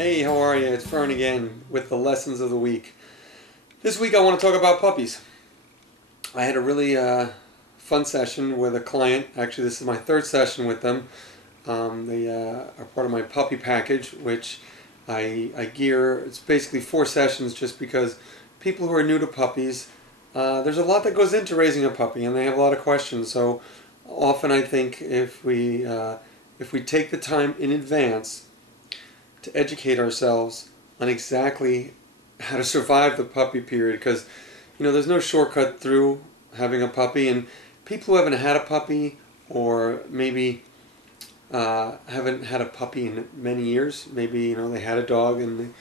Hey, how are you? It's Fern again with the lessons of the week. This week I want to talk about puppies. I had a really fun session with a client. Actually, this is my third session with them. They are part of my puppy package, which I gear. It's basically 4 sessions just because people who are new to puppies, there's a lot that goes into raising a puppy and they have a lot of questions. So often I think if we take the time in advance to educate ourselves on exactly how to survive the puppy period, because there's no shortcut through having a puppy, and people who haven't had a puppy or maybe haven't had a puppy in many years, maybe they had a dog and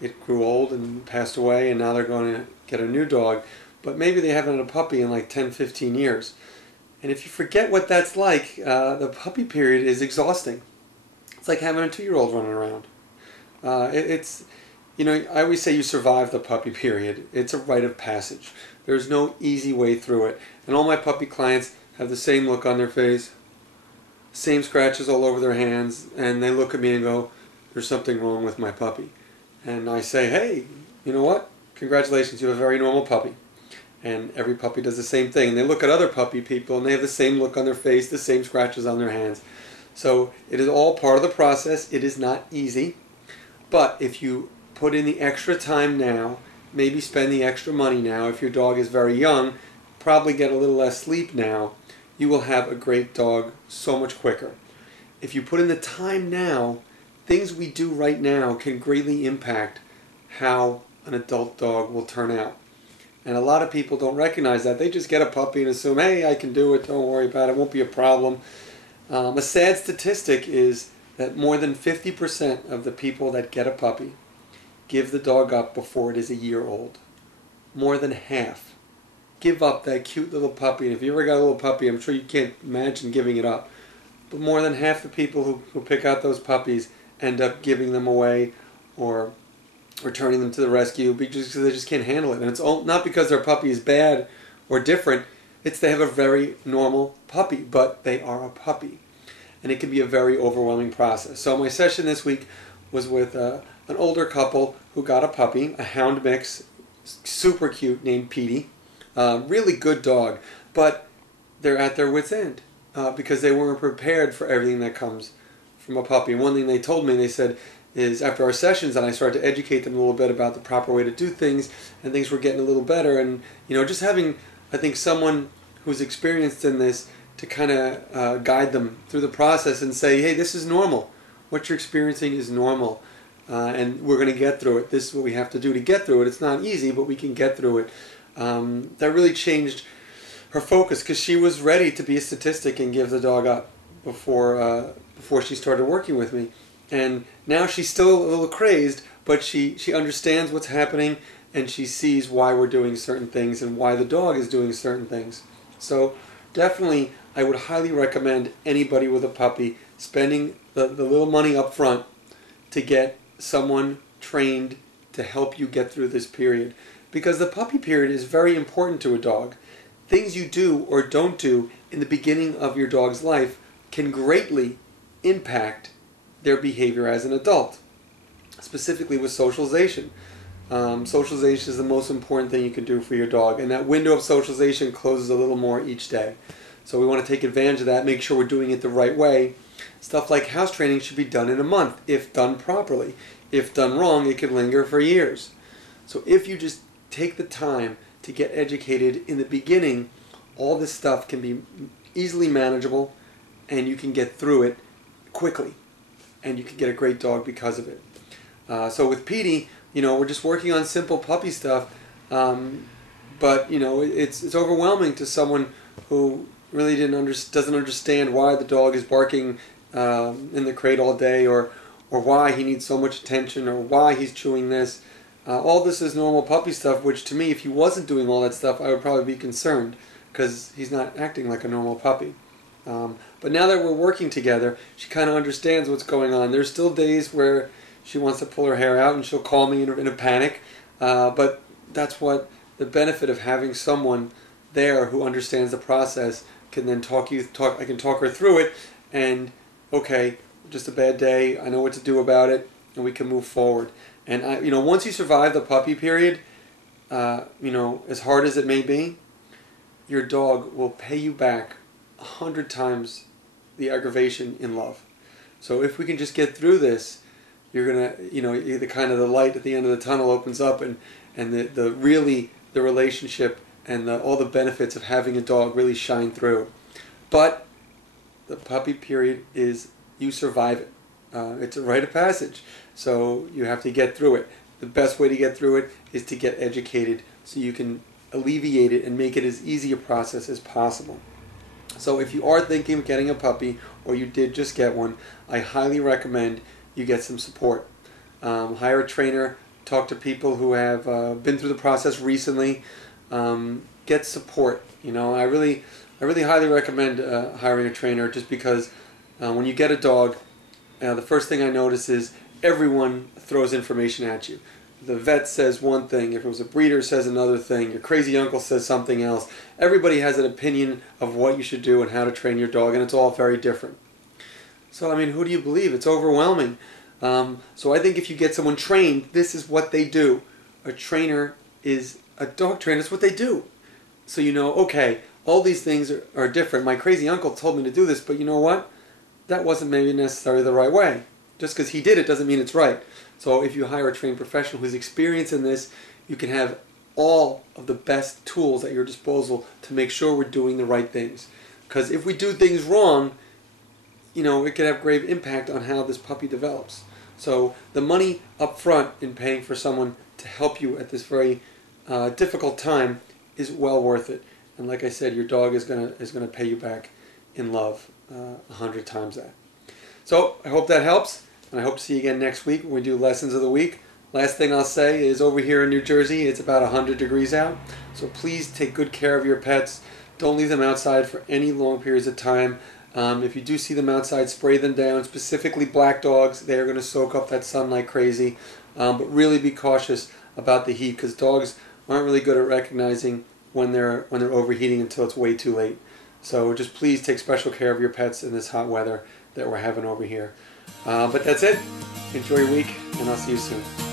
it grew old and passed away and now they're going to get a new dog, but maybe they haven't had a puppy in like 10-15 years. And if you forget what that's like, the puppy period is exhausting. It's like having a 2-year-old running around. I always say you survive the puppy period. It's a rite of passage. There's no easy way through it. And all my puppy clients have the same look on their face, same scratches all over their hands, and they look at me and go, there's something wrong with my puppy. And I say, hey, you know what? Congratulations, you have a very normal puppy. And every puppy does the same thing. And they look at other puppy people and they have the same look on their face, the same scratches on their hands. So it is all part of the process. It is not easy. But if you put in the extra time now, maybe spend the extra money now, if your dog is very young, probably get a little less sleep now, you will have a great dog so much quicker. If you put in the time now, things we do right now can greatly impact how an adult dog will turn out. And a lot of people don't recognize that. They just get a puppy and assume, hey, I can do it, don't worry about it, it won't be a problem. A sad statistic is that more than 50% of the people that get a puppy give the dog up before it is a year old. More than half give up that cute little puppy. And if you ever got a little puppy, I'm sure you can't imagine giving it up. But more than half the people who pick out those puppies end up giving them away or returning them to the rescue because they just can't handle it. And it's all, not because their puppy is bad or different, it's they have a very normal puppy, but they are a puppy. And it can be a very overwhelming process. So my session this week was with an older couple who got a puppy, a hound mix, super cute, named Petey. Really good dog, but they're at their wits' end because they weren't prepared for everything that comes from a puppy. And one thing they told me, they said, is after our sessions, and I started to educate them a little bit about the proper way to do things, and things were getting a little better. And just having, I think, someone who's experienced in this to kind of guide them through the process and say, hey, this is normal. What you're experiencing is normal. And we're going to get through it. This is what we have to do to get through it. It's not easy, but we can get through it. That really changed her focus because she was ready to be a statistic and give the dog up before she started working with me. And now she's still a little crazed, but she understands what's happening and she sees why we're doing certain things and why the dog is doing certain things. So definitely, I would highly recommend anybody with a puppy spending the little money up front to get someone trained to help you get through this period. Because the puppy period is very important to a dog. Things you do or don't do in the beginning of your dog's life can greatly impact their behavior as an adult, specifically with socialization. Socialization is the most important thing you can do for your dog, and that window of socialization closes a little more each day. So we want to take advantage of that, make sure we're doing it the right way. Stuff like house training should be done in a month, if done properly. If done wrong, it could linger for years. So if you just take the time to get educated in the beginning, all this stuff can be easily manageable, and you can get through it quickly, and you can get a great dog because of it. So with Petey, we're just working on simple puppy stuff, but it's overwhelming to someone who really doesn't understand why the dog is barking in the crate all day, or why he needs so much attention, or why he's chewing this. All this is normal puppy stuff, which to me, if he wasn't doing all that stuff, I would probably be concerned because he's not acting like a normal puppy. But now that we're working together, she kind of understands what's going on. There's still days where she wants to pull her hair out and she'll call me in a panic, but that's what the benefit of having someone there who understands the process can then I can talk her through it, and okay, just a bad day, I know what to do about it, and we can move forward. And once you survive the puppy period, as hard as it may be, your dog will pay you back 100 times the aggravation in love. So if we can just get through this, you're gonna, the kind of the light at the end of the tunnel opens up, and the relationship and all the benefits of having a dog really shine through. But the puppy period is, you survive it. It's a rite of passage, so you have to get through it. The best way to get through it is to get educated so you can alleviate it and make it as easy a process as possible. So if you are thinking of getting a puppy, or you did just get one, I highly recommend you get some support. Hire a trainer, talk to people who have been through the process recently. Get support. I really highly recommend hiring a trainer, just because when you get a dog, the first thing I notice is everyone throws information at you. The vet says one thing, if it was a breeder says another thing, your crazy uncle says something else. Everybody has an opinion of what you should do and how to train your dog, and it's all very different. So, who do you believe? It's overwhelming. So I think if you get someone trained, this is what they do. A trainer is a dog trainer. It's what they do. So okay, all these things are different. My crazy uncle told me to do this, but you know what? That wasn't maybe necessarily the right way. Just because he did it doesn't mean it's right. So if you hire a trained professional who's experienced in this, you can have all of the best tools at your disposal to make sure we're doing the right things. Because if we do things wrong, it can have grave impact on how this puppy develops. So the money up front in paying for someone to help you at this very difficult time is well worth it. And like I said, your dog is gonna pay you back in love 100 times that. So I hope that helps, and I hope to see you again next week when we do Lessons of the Week. Last thing I'll say is, over here in New Jersey, it's about 100 degrees out. So please take good care of your pets. Don't leave them outside for any long periods of time. If you do see them outside, spray them down. Specifically black dogs, they are going to soak up that sun like crazy. But really be cautious about the heat, because dogs aren't really good at recognizing when they're overheating until it's way too late. So just please take special care of your pets in this hot weather that we're having over here. But that's it. Enjoy your week, and I'll see you soon.